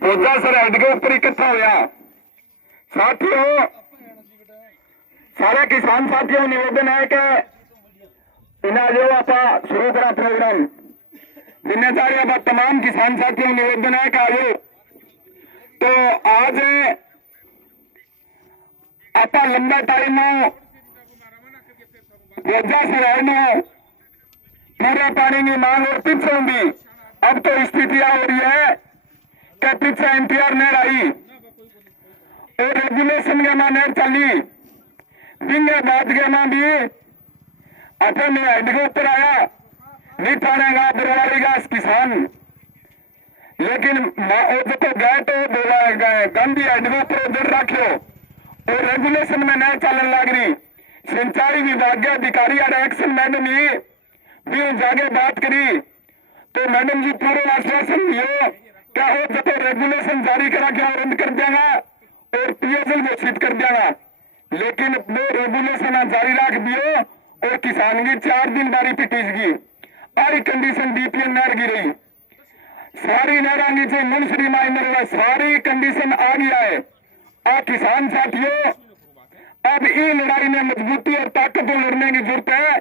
भोजा सरहद के उपर इकट्ठा होया। साथियों, सारे किसान साथियों निवेदन है कि इन्हें जो आप शुरू करा प्रोग्राम जिम्मेदारी आप तमाम किसान साथियों निवेदन है कि आयो तो आज आप लंबा टाइम भोजा सरहद में पूरे पानी की मांग और पीछे भी अब तो स्थिति हो रही है कि पीछे एनटीआर नहर आई और रेगुलेशन के मां नहर चली बिंगे बात के मां भी अपने हेड के ऊपर आया नहीं थानेगा बरवाड़ी का किसान लेकिन तो गए तो बोला गांधी हेड के ऊपर उधर रखो और रेगुलेशन में नहर चलने लग रही। सिंचाई विभाग के अधिकारी और एक्शन मैडम ही भी जाके बात करी तो मैडम जी पूरे आश्वासन दियो क्या हो जब रेगुलेशन जारी करा के रद्द कर देगा और पीएसएल घोषित कर देगा, लेकिन वो रेगुलेशन जारी रख दियो और किसान की 4 दिन बारी पिटीसगी आई कंडीशन डीपीएन नहर की रही सारी नहर नीचे मुंशी माइनर सारी कंडीशन आ गया है। आ किसान साथियों, अब ये लड़ाई में मजबूती और ताकत लड़ने की जरूरत है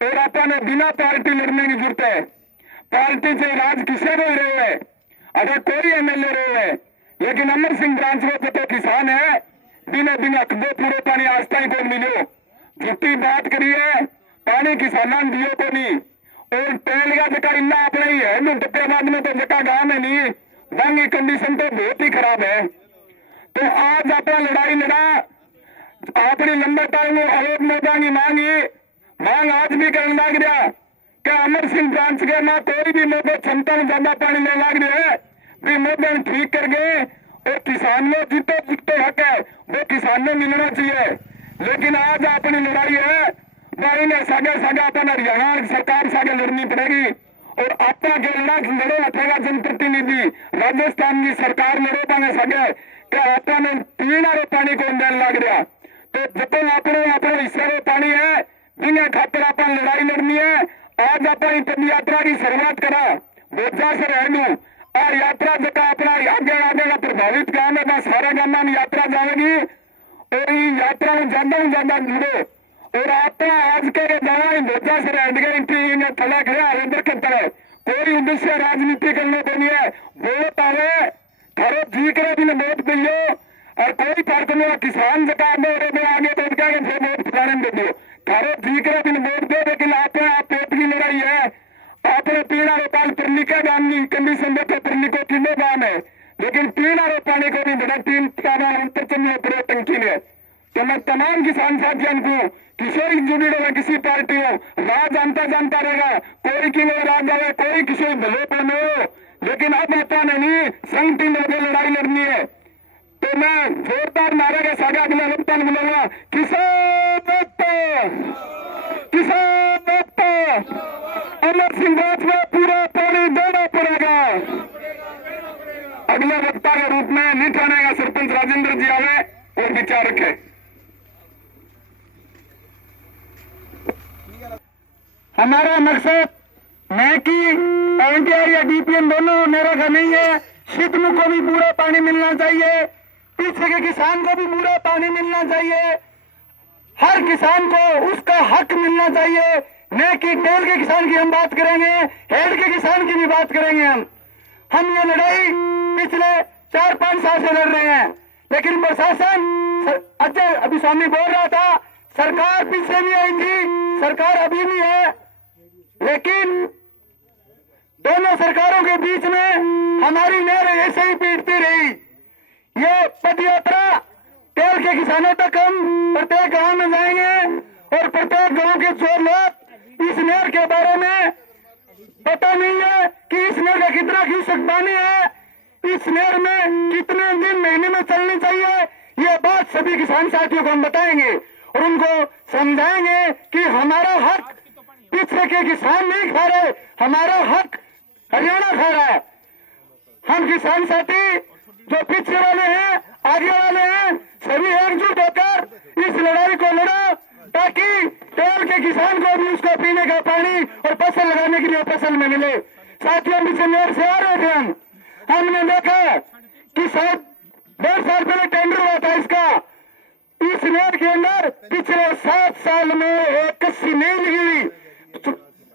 और अपने बिना पार्टी लड़ने की जरूरत है। पार्टी से राज किसे को ही रहे है, अगर कोई एमएलए रहे है, लेकिन अमर सिंह ब्रांच में तो किसान है बिना बिना दो पूरे पानी आज तक को मिलो झूठी बात करी है पानी किसाना दियो को नहीं और तेल का जका इन्ना अपना ही है टप्पेबाद में तो जका गांव में नहीं वहां की कंडीशन तो बहुत ही खराब है। तो आज अपना लड़ाई लड़ा अपनी लंबे टाइम में अलोक मोदा की मांग आज भी करने लग रहा क्या अमर सिंह ब्रांच के ना कोई भी मोदे क्षमता में ज्यादा पानी ले लग रहा है भी मोदे ठीक कर गए और किसानों जितो जितो हक है वो किसानों मिलना चाहिए। लेकिन आज अपनी लड़ाई है भाई ने सागे अपन हरियाणा सरकार सागे लड़नी पड़ेगी और अपना जो लड़ो हटेगा जनप्रतिनिधि राजस्थान की सरकार लड़ो पाने सके क्या अपने पीने और पानी को देने लग रहा तो जो अपने हिस्से में पानी है बिना खातर अपन लड़ाई लड़नी है। आज अपनी पद यात्रा की शुरुआत करा भोजा से रहलू और यात्रा जगह अपना आगे आगे का प्रभावित गांव है सारे गांव में यात्रा जाएगी और ये यात्रा में ज्यादा जुड़ो और अपना आज के जाना भोजा से रह गए थला खड़ा इधर के तरह कोई उद्देश्य राजनीति करने को नहीं है। वोट आवे थारो जी करे भी वोट दियो और कोई फर्क नहीं किसान जगह आगे वोट क्या वोट फलाने दे दो थारो जी करे भी वोट दो लेकिन आपने आप पेट की लड़ाई है आपने 3 आरोपाल परनिका गांव की कंडीशन देखो परनिको किलो गांव है लेकिन 3 आरोपाने को भी बड़ा 3 का अंतर चलने पर टंकी ने तो मैं तमाम किसान साथियों को किशोर जुड़ी रहे किसी पार्टी हो राज जानता रहेगा कोई की राज आवे कोई किशोर भले पर में हो लेकिन अब आता नहीं संघ टीम लड़ाई लड़नी है। तो मैं जोरदार नारे के साथ अगले वक्ता बोलूंगा किसान अमर सिंह राज में पूरा पानी देना पड़ेगा। अगले वक्ता के रूप में निठाने का सरपंच राजेंद्र जी आवे और विचार रखे। हमारा मकसद न कि एनटीआर या डीपीएम दोनों मेरे का नहीं है। सिद्धू को भी पूरा पानी मिलना चाहिए, पीछे के किसान को भी पूरा पानी मिलना चाहिए, हर किसान को उसका हक मिलना चाहिए। न कि टेल के किसान की हम बात करेंगे, हेड के किसान की भी बात करेंगे। हम ये लड़ाई पिछले 4-5 साल से लड़ रहे हैं लेकिन प्रशासन अजय अभी स्वामी बोल रहा था सरकार पीछे भी आई थी, सरकार अभी भी है, लेकिन दोनों सरकारों के बीच में हमारी नहर ऐसे ही पीटती रही। ये पद यात्रा तेल के किसानों तक हम प्रत्येक गांव में जाएंगे और प्रत्येक गांव के जो लोग इस नहर के बारे में पता नहीं है कि इस नहर का कितना क्यूसेक पानी है, इस नहर में कितने दिन महीने में चलनी चाहिए, ये बात सभी किसान साथियों को हम बताएंगे और उनको समझाएंगे कि हमारा हक पिछले के किसान नहीं खा रहे, हमारा हक हरियाणा खा रहा है। हम किसान साथी जो पीछे वाले हैं आगे वाले हैं सभी एकजुट होकर इस लड़ाई को लड़ो ताकि तेल के किसान को भी उसको पीने का पानी और फसल लगाने के लिए फसल में मिले। साथियों पीछे नहर से आ रहे थे हमने देखा कि शायद 1.5 साल पहले टेंडर हुआ था इसका। इस रेट के अंदर पिछले 7 साल में एक कस्सी नहीं लगी हुई।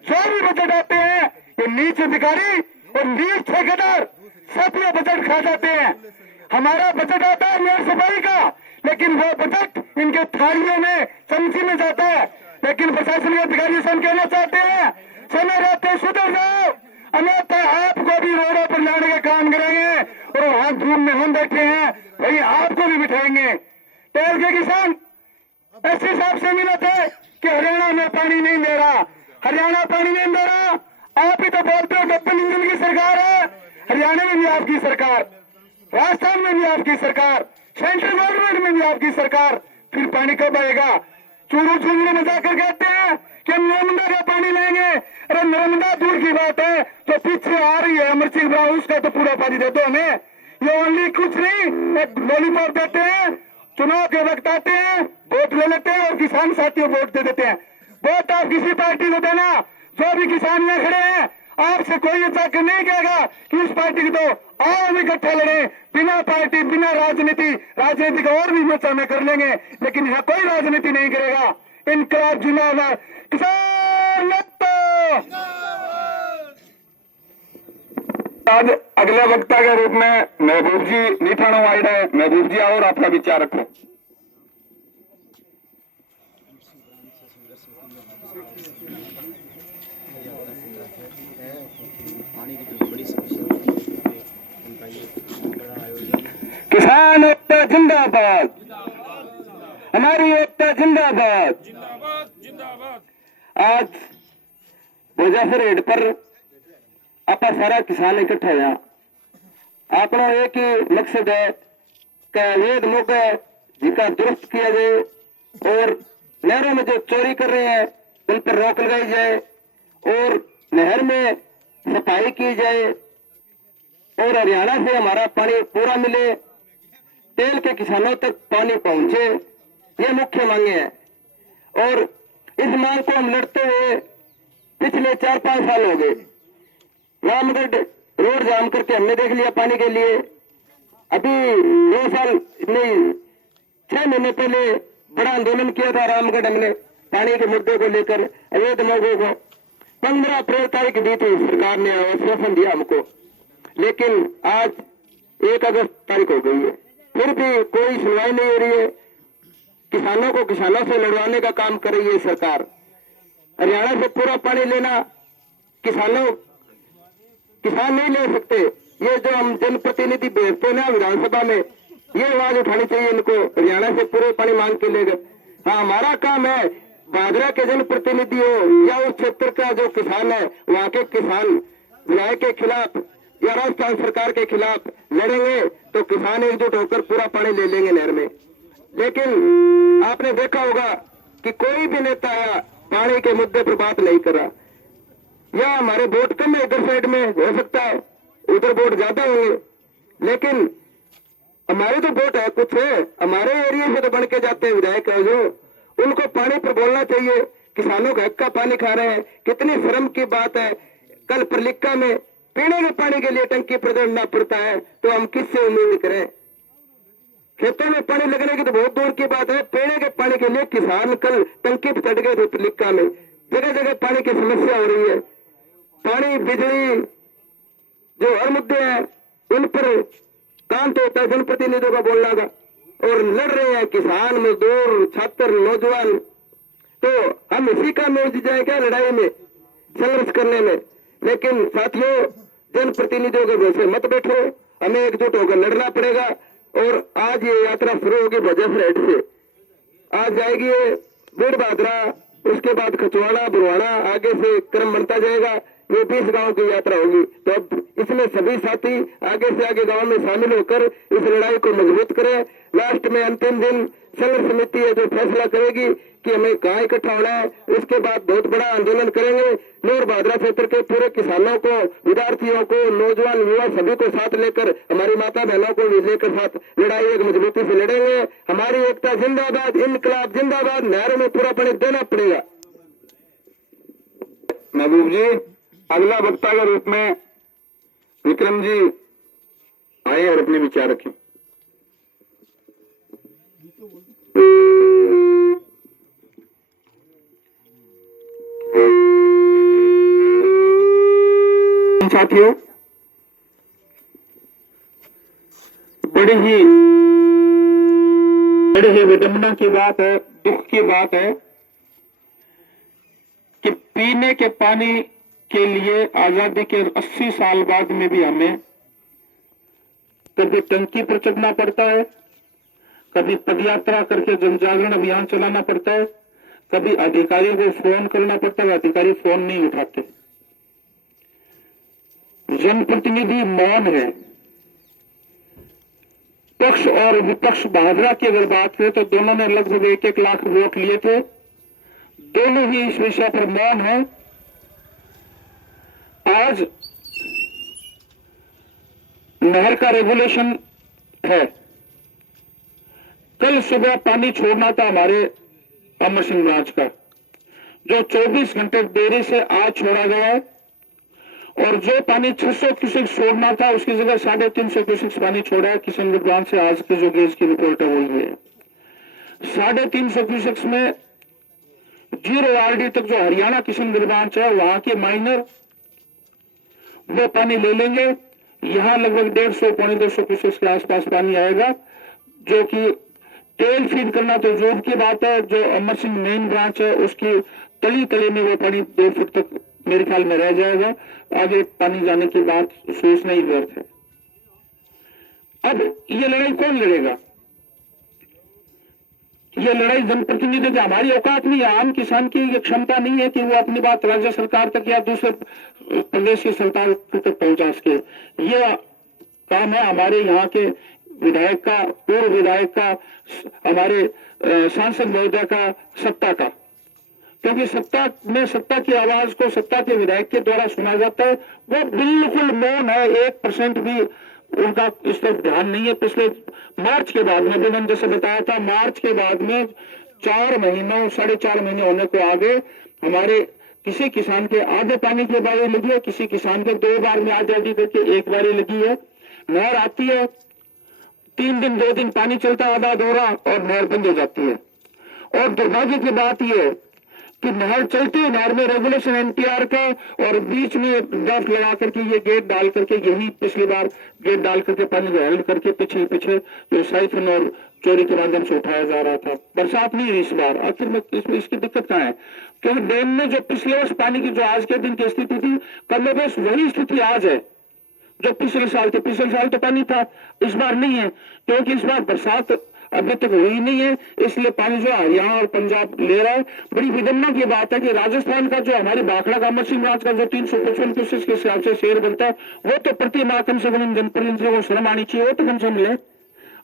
जो भी बजट आते हैं ये नीच अधिकारी और नीच ठेकेदार सब ये बजट खा जाते हैं। हमारा बजट आता है मेयर सफाई का, लेकिन वो बजट इनके थालियों में चमची में जाता है। लेकिन प्रशासन के अधिकारी से हम कहना चाहते हैं, समय रहते सुधर जाओ, अन्यथा आपको भी रोडों पर लाने का काम करेंगे और वहां धूप में हम बैठे हैं वही आपको भी बिठाएंगे। तेल के किसान एसपी साहब से मिले थे कि हरियाणा में पानी नहीं दे रहा, हरियाणा पानी नहीं दे रहा। आप ही तो बोलते हो डबल इंजन की सरकार है। हरियाणा में भी आपकी सरकार, राजस्थान में भी आपकी सरकार, सेंट्रल गवर्नमेंट में भी आपकी सरकार, फिर पानी कब आएगा? चूरू चूरू में जाकर कहते हैं कि नर्मदा का पानी लेंगे। अरे नर्मदा दूर की बात है, तो पीछे आ रही है अमर सिंह ब्राउ, उसका तो पूरा पानी दे दो हमें। ये ओनली कुछ नहीं, एक लॉलीपॉप देते हैं, चुनाव के वक्त आते हैं, वोट ले लेते हैं और किसान साथियों वोट दे देते हैं। वोट आप किसी पार्टी को देना, जो भी किसान यहाँ खड़े हैं आपसे कोई जाकर नहीं कहेगा कि उस पार्टी को दो, आओ हम इकट्ठा लड़े, बिना पार्टी बिना राजनीति। राजनीति का और भी मोर्चा में कर लेंगे, लेकिन यहाँ कोई राजनीति नहीं करेगा। इनकलाब जिंदाबाद, किसान नेता। आज अगले वक्ता के रूप में महबूब जी नीठाणो आए हैं। महबूब जी और आपका विचार रखो। किसान एकता जिंदाबाद, हमारी एकता जिंदाबाद। आज मुजफ्फर हेड पर आप सारा किसान इकट्ठा हुआ। अपना एक ही मकसद है कि अवैध मौके जिनका दुरुस्त किया जाए और नहरों में जो चोरी कर रहे हैं उन पर रोक लगाई जाए और नहर में सफाई की जाए और हरियाणा से हमारा पानी पूरा मिले, तेल के किसानों तक पानी पहुंचे। ये मुख्य मांगे हैं और इस मांग को हम लड़ते हुए पिछले 4-5 साल हो गए। रामगढ़ रोड जाम करके हमने देख लिया पानी के लिए। अभी 2 साल नहीं 6 महीने पहले बड़ा आंदोलन किया था रामगढ़ हमने पानी के मुद्दे को लेकर, अवैध मौकों को। 15 अप्रैल तारीख दी थी सरकार ने, आश्वासन दिया हमको, लेकिन आज 1 अगस्त तारीख हो गई है, फिर भी कोई सुनवाई नहीं हो रही है। किसानों को किसानों से लड़वाने का काम कर रही है सरकार। हरियाणा से पूरा पानी लेना किसान नहीं ले सकते। ये जो हम जनप्रतिनिधि भेजते हैं ना विधानसभा में, ये आवाज उठानी चाहिए इनको, हरियाणा से पूरे पानी मांग के लेकर। हाँ, हमारा काम है भादरा के जनप्रतिनिधि हो या उस क्षेत्र का जो किसान है, वहां के किसान विधायक के खिलाफ या राजस्थान सरकार के खिलाफ लड़ेंगे तो किसान एकजुट होकर पूरा पानी ले लेंगे नहर में। लेकिन आपने देखा होगा कि कोई भी नेता या पानी के मुद्दे पर बात नहीं कर रहा। या हमारे वोट कम है इधर साइड में, हो सकता है उधर वोट ज्यादा होंगे, लेकिन हमारे तो वोट है कुछ है, हमारे एरिया से तो बन के जाते हैं विधायक है जो, उनको पानी पर बोलना चाहिए। किसानों का हक का पानी खा रहे हैं, कितनी शर्म की बात है। कल परलिक्का में पीने के पानी के लिए टंकी पर दौड़ना पड़ता है, तो हम किससे उम्मीद करें? खेतों में पानी लगने की तो बहुत दूर की बात है, पीने के पानी के लिए किसान कल टंकी पर चढ़ गए थे परलिक्का में। जगह जगह पानी की समस्या हो रही है। पानी बिजली जो हर मुद्दे हैं उन पर काम तो होता है जनप्रतिनिधियों का बोलना का, और लड़ रहे हैं किसान, मजदूर, छात्र, नौजवान। तो हम इसी का में उलझ जाए क्या लड़ाई में, संघर्ष करने में? लेकिन साथियों, जनप्रतिनिधियों के भरोसे मत बैठो, हमें एकजुट होकर लड़ना पड़ेगा। और आज ये यात्रा शुरू होगी मुजफ्फर हेड से, आज जाएगी ये बीड़ भादरा, उसके बाद खचवाड़ा, बुरवाड़ा, आगे से क्रम बनता जाएगा। ये 20 गांव की यात्रा होगी। तो अब इसमें सभी साथी आगे से आगे गांव में शामिल होकर इस लड़ाई को मजबूत करें। लास्ट में अंतिम दिन संघर्ष समिति है जो फैसला करेगी कि हमें कहाँ इकट्ठा होना है। उसके बाद बहुत बड़ा आंदोलन करेंगे। नूर भादरा क्षेत्र के पूरे किसानों को, विद्यार्थियों को, नौजवान, युवा सभी को साथ लेकर, हमारी माता बहनों को भी लेकर साथ लड़ाई एक मजबूती से लड़ेंगे। हमारी एकता जिंदाबाद, इनकलाब जिंदाबाद। नहरों में पूरा पानी देना पड़ेगा। महबूब जी, अगला वक्ता के रूप में विक्रम जी आए और अपने विचार रखें। साथियों, बड़ी ही विडंबना की बात है, दुख की बात है कि पीने के पानी के लिए आजादी के 80 साल बाद में भी हमें कभी टंकी पर चढ़ना पड़ता है, कभी पदयात्रा करके जनजागरण अभियान चलाना पड़ता है, कभी अधिकारियों को फोन करना पड़ता है, अधिकारी फोन नहीं उठाते। जनप्रतिनिधि मौन है। पक्ष और विपक्ष भावना की अगर बात करें तो दोनों ने लगभग 1-1 लाख वोट लिए थे, दोनों ही इस विषय पर मौन है। आज नहर का रेगुलेशन है, कल सुबह पानी छोड़ना था हमारे अमर सिंह ब्रांच का, जो 24 घंटे देरी से आज छोड़ा गया है, और जो पानी 600 क्यूसेक छोड़ना था उसकी जगह 350 क्यूसेक पानी छोड़ा है। किशनगढ़ ब्रांच से आज की जो गेज की रिपोर्ट है वो है 350 क्यूसेक में 0 RD तक जो हरियाणा किशनगढ़ ब्रांच है वहां के माइनर वो पानी ले लेंगे। यहां लगभग 150-200 क्यूसेक के आसपास पानी आएगा, जो कि तेल फीड करना तो जोर की बात है। जो अमर सिंह मेन ब्रांच है उसकी तली में वो पानी 2 फुट तक मेरे ख्याल में रह जाएगा। आगे पानी जाने की बात सोचना ही व्यर्थ है। अब ये लड़ाई कौन लड़ेगा? ये लड़ाई जनप्रतिनिधि की हमारी औकात नहीं है। आम किसान की ये क्षमता नहीं है कि वो अपनी बात राज्य सरकार तक या दूसरे प्रदेश की सरकार तक पहुंचा सके। ये काम है हमारे यहाँ के विधायक का, पूर्व विधायक का, हमारे सांसद महोदय का, सत्ता का। क्योंकि सत्ता की आवाज को सत्ता के विधायक के द्वारा सुना जाता है। वो बिल्कुल मौन है, 1% भी उनका इस पर ध्यान नहीं है। पिछले मार्च के बाद में भी मैंने जैसे बताया था, मार्च के बाद में 4 महीनों 4.5 महीने होने को आगे हमारे किसी किसान के आधे पानी की बारी लगी है, किसी किसान के 2 बार में आधी करके 1 बारी लगी है। नहर आती है, 3 दिन 2 दिन पानी चलता है आधा अधूरा और नहर बंद हो जाती है। और दुर्भाग्य की बात यह है कि नहर चलती है, नहर में रेगुलेशन NTR का, और बीच में ड्राफ्ट लगा करके ये गेट डाल करके, यही पिछली बार गेट डाल करके पानी को हेल्ड करके पीछे जो साइफन और चोरी के माध्यम से उठाया जा रहा था। बरसात नहीं हुई इस बार। आखिर में इसमें इसकी दिक्कत कहाँ है? क्योंकि डैम में जो पिछले वर्ष पानी की जो आज के दिन की स्थिति थी, कमोबेश वही स्थिति आज है जो पिछले साल थी। पिछले साल तो पानी था, इस बार नहीं है, क्योंकि इस बार बरसात अभी तक हुई नहीं है, इसलिए पानी जो हरियाणा और पंजाब ले रहा है। बड़ी विडंबना की बात है कि राजस्थान का जो हमारे भाखड़ा का अमर सिंह ब्रांच का जो 355 क्यूसेक के हिसाब से शेयर बनता है, वो तो प्रति माह कम से कम जनप्रतिनिधियों को शर्म आनी चाहिए, वो तो कम से कम मिले।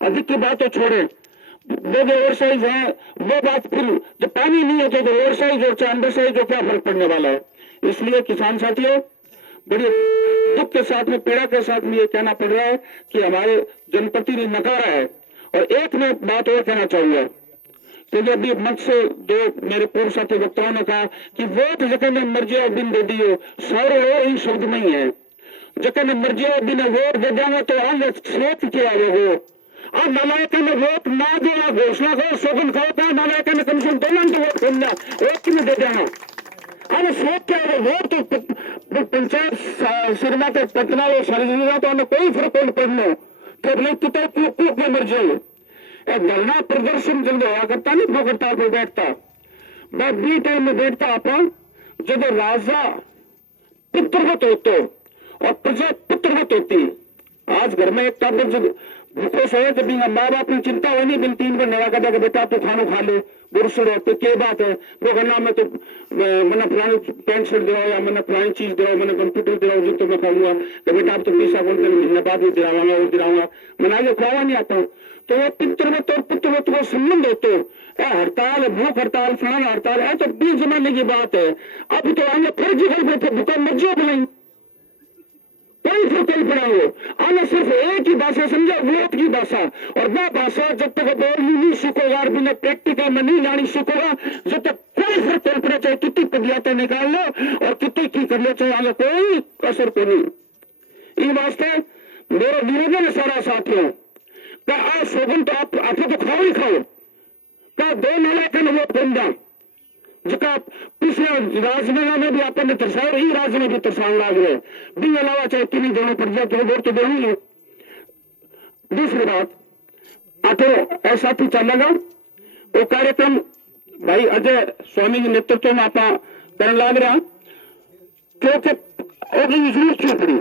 अधिक की बात तो छोड़े, वो जो ओवर साइज है वो बात, फिर जब पानी नहीं है तो ओवर साइज और अंडर साइज जो क्या फर्क पड़ने वाला है। इसलिए किसान साथियों, बड़ी दुख के साथ में, पीड़ा के साथ में ये कहना पड़ रहा है कि हमारे जनप्रतिनिधि नकारा है। और एक मैं बात और कहना चाहूंगा, क्योंकि अभी मंच से 2 मेरे पूर्व साथी वक्ताओं ने कहा कि वोट जखन मर्जी बिन दे दियो, सारे और ही शब्द में ही है। जखन मर्जी बिन वोट दे देंगे तो हम सोच के आए हो। अब नालायक ने वोट ना देना, घोषणा करो, शोभन खाओ, क्या नालायक ने कम से कम 2 लाख वोट खोलना, एक की नहीं दे देना। अरे सोच क्या है, वोट तो पंचायत सिरमा के पटना और सरजीवा तो हमें कोई फर्क नहीं पड़ना। तो मर जाए धरना प्रदर्शन जब होया करता नहीं, भूख हड़ताल पर बैठता, मैं बी टाइम में बैठता अपन, जब राजा पुत्रवत होते और प्रजा पुत्रवत होती। आज घर में एक टाबर जब भूखो सोए, जब माँ बाप की चिंता हो नहीं, बिन 3 बार नया कर बेटा तो खाना खा ले, गुरुसर होते क्या बात है, वो कहना मैं तो मैंने फलानी पेंट शर्ट दिलाओ, या मैंने फलानी चीज दिलाओ, मैंने कंप्यूटर दिलाओ, जो तो मैं खाऊंगा, तो बेटा आप तो पैसा बोलते महीने बाद भी दिलाऊंगा, वो दिलाऊंगा, मैंने आगे खुआवा नहीं आता। तो वो पितृवत और पुत्रवत को संबंध होते, हड़ताल, भूख हड़ताल, फलाना हड़ताल है तो 20 जमाने की बात है। अब तो आगे फर्जी घर बैठे भूखा मर्जी बनाई, कोई फर्क नहीं पड़ा। वो आने सिर्फ एक ही भाषा समझा, वोट की भाषा, और वह भाषा जब तक बोलनी नहीं सीखोगा और बिना प्रैक्टिकल में नहीं लानी सीखोगा, जब तक कोई फर्क नहीं पड़ा। चाहे कितनी पदयात्रा निकाल लो और कितनी की कर लो, चाहे आगे कोई कसर को नहीं। इस वास्ते मेरे विरोधी ने सारा साथियों का आज सोगन तो आप तो खाओ ही खाओ का 2 नाला का वो बंदा जिका पिछले राजनीति में भी आपने तरसाओ ही राज्य में भी तरसान लाग रहे भी अलावा चाहे तीन दोनों पर जाए वोट तो देनी है। दूसरी बात आठो ऐसा भी चलेगा वो कार्यक्रम भाई अजय स्वामी के नेतृत्व में आप करने लग रहा क्योंकि जरूरत क्यों पड़ी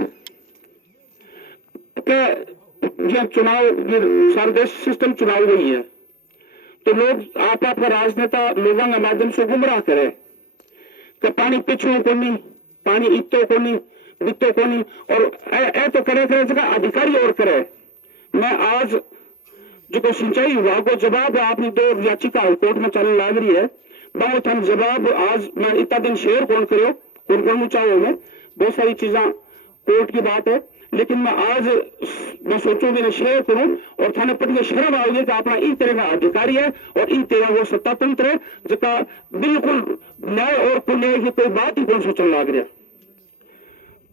कि चुनाव सारे देश सिस्टम चुनाव हुई है तो लोग आपका राजनेता लोगों के माध्यम से गुमराह करे कि पानी पिछड़ो को नहीं पानी इतो को नहीं बितो को नहीं और ए तो करे जगह अधिकारी और करे। मैं आज जो सिंचाई विभाग को जवाब आपने 2 याचिका हाईकोर्ट में चलने लग रही है बहुत हम जवाब आज मैं इतना दिन शेयर कौन करो कौन चाहो मैं बहुत सारी चीजें कोर्ट की बात है लेकिन मैं आज मैं सोचूं मैं शेयर करूं और थाने पढ़ के शर्म आओगे कि अपना इन तरह का अधिकारी है और इन तरह वो सत्ता तंत्र है जिसका बिल्कुल न्याय और पुण्य की कोई बात ही कौन सोचने लग रहा।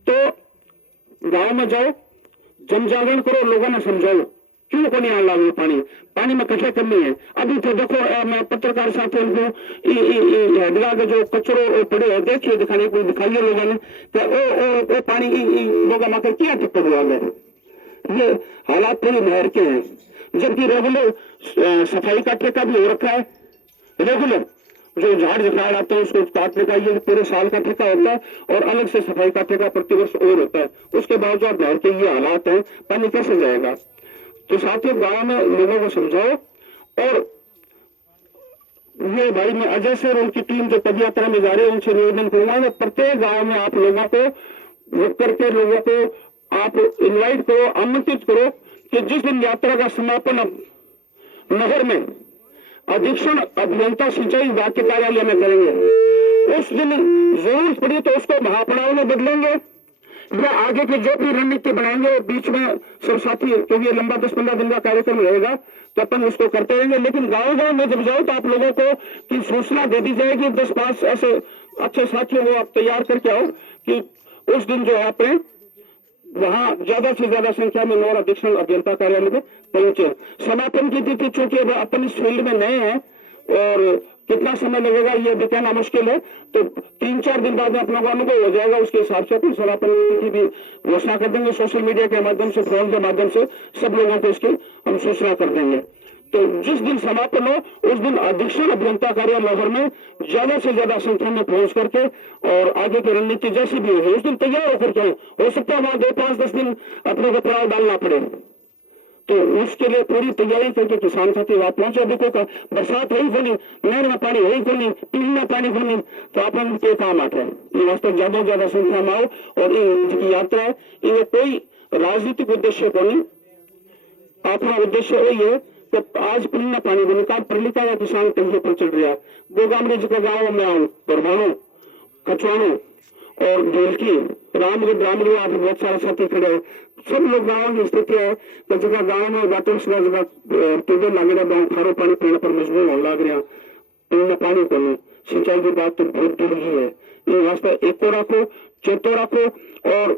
तो गांव में जाओ जन जागरण करो लोगों ने समझाओ क्यों को नहीं आने लगे पानी में कठे करनी है। अभी तो देखो मैं पत्रकार साथियों को हैदरा के जो कचरो पड़े है देखिए दिखाने को दिखाइए लोगों ने तो ओ पानी लोग आकर क्या टिप्पण हुआ है। ये हालात पूरी नहर के हैं जबकि रेगुलर सफाई का ठेका भी हो रखा है। रेगुलर जो झाड़ झखाड़ आते हैं उसको काटने का ये पूरे साल का ठेका होता है और अलग से सफाई का ठेका प्रतिवर्ष और होता है। उसके बावजूद नहर के ये हालात है पानी कैसे जाएगा। तो साथियों गांव में लोगों को समझाओ और ये भाई मैं अजय सर उनकी टीम जो पद यात्रा में जा रहे हैं उनसे निवेदन करूंगा प्रत्येक गांव में आप लोगों को रुक करके लोगों को आप इनवाइट करो आमंत्रित करो कि जिस दिन यात्रा का समापन नहर में अधीक्षण अभियंता सिंचाई विभाग के कार्यालय में करेंगे उस दिन जरूरत पड़ी तो उसको महापड़ाव में बदलेंगे या आगे की जो भी रणनीति बनाएंगे बीच में सब साथी क्योंकि ये लंबा 10-15 दिन का कार्यक्रम रहेगा तो अपन उसको करते रहेंगे। लेकिन गांव में जब जाओ तो आप लोगों को की सूचना दे दी जाएगी 10-5 ऐसे अच्छे साथियों को आप तैयार करके आओ कि उस दिन जो आप वहाँ ज्यादा से ज्यादा संख्या में नौर अधीक्षण अभियंता कार्यालय में पहुंचे। समापन की तिथि चूंकि अपन इस फील्ड में नए हैं और कितना समय लगेगा ये बताना मुश्किल है तो 3-4 दिन बाद में अपना अनुभव हो जाएगा उसके हिसाब से अपन समापन की भी घोषणा कर देंगे सोशल मीडिया के माध्यम से फोन के माध्यम से सब लोगों को इसकी हम सूचना कर देंगे। तो जिस दिन समापन हो उस दिन अधीक्षण अभियंता कार्यालय में ज्यादा से ज्यादा संख्या में पहुंच करके और आगे की रणनीति जैसी भी होगी उस दिन तैयार होकर के हो सकता है वहां 2-5-10 दिन अपने को पड़ाव डालना पड़े तो उसके लिए पूरी तैयारी करके किसान साथी वहां पहुंचे। देखो बरसात है ही खोली नहर में पानी है ही खोली पीने में पानी खोली तो आप उनके काम आते हैं ये वास्तव ज्यादा ज्यादा संख्या में आओ और इनकी यात्रा है इन्हें कोई राजनीतिक उद्देश्य को नहीं अपना उद्देश्य वही है कि आज पीना पानी बने का प्रलिता का किसान कहीं पर चल रहा गोगामड़ी जी का गाँव में आऊँ परवाणु कचवाणु और ढोलकी रामगढ़ आप बहुत सारे साथी खड़े हैं सब लोग गाँव की स्थिति है तो जगह गाँव में बातों से जगह ट्यूबवेल लगे रहा गाँव खारो पानी पीने पर मजबूर होने लग रहा पीने पानी को नहीं सिंचाई की बात तो बहुत दूर ही है। ये वास्ते एक को रखो चेतो रखो और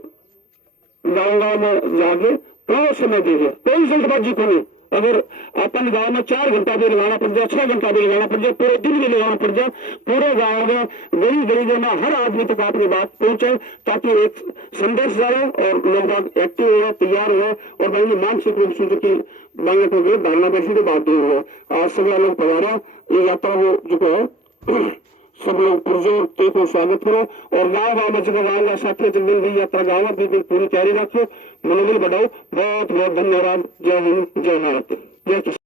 गाँव में जाके पूरा समय दीजिए कोई जल्दबाजी को नहीं। अगर अपन गांव में 4 घंटा भी लगाना पड़ जाए 6 घंटा भी लगाना पड़ जाए पूरे दिन भी लगाना पड़ जाए पूरे गांव में गली गली में हर आदमी तक आपकी बात पहुंचे ताकि एक संदेश जाए और लोग एक्टिव हो तैयार हो और भाई मानसिक रूप से की मांगे को धारणा बैठी तो बात दूर हो। आज सभी लोग पधारा ये यात्रा को जो है सब लोग पुरजोर को स्वागत करो और गाँव में जगह गाँव का साथी दिन भी यात्रा गाँव भी पूरी तैयारी रखो मनोबल बढ़ाओ। बहुत बहुत धन्यवाद। जय हिंद जय भारत जय किसान।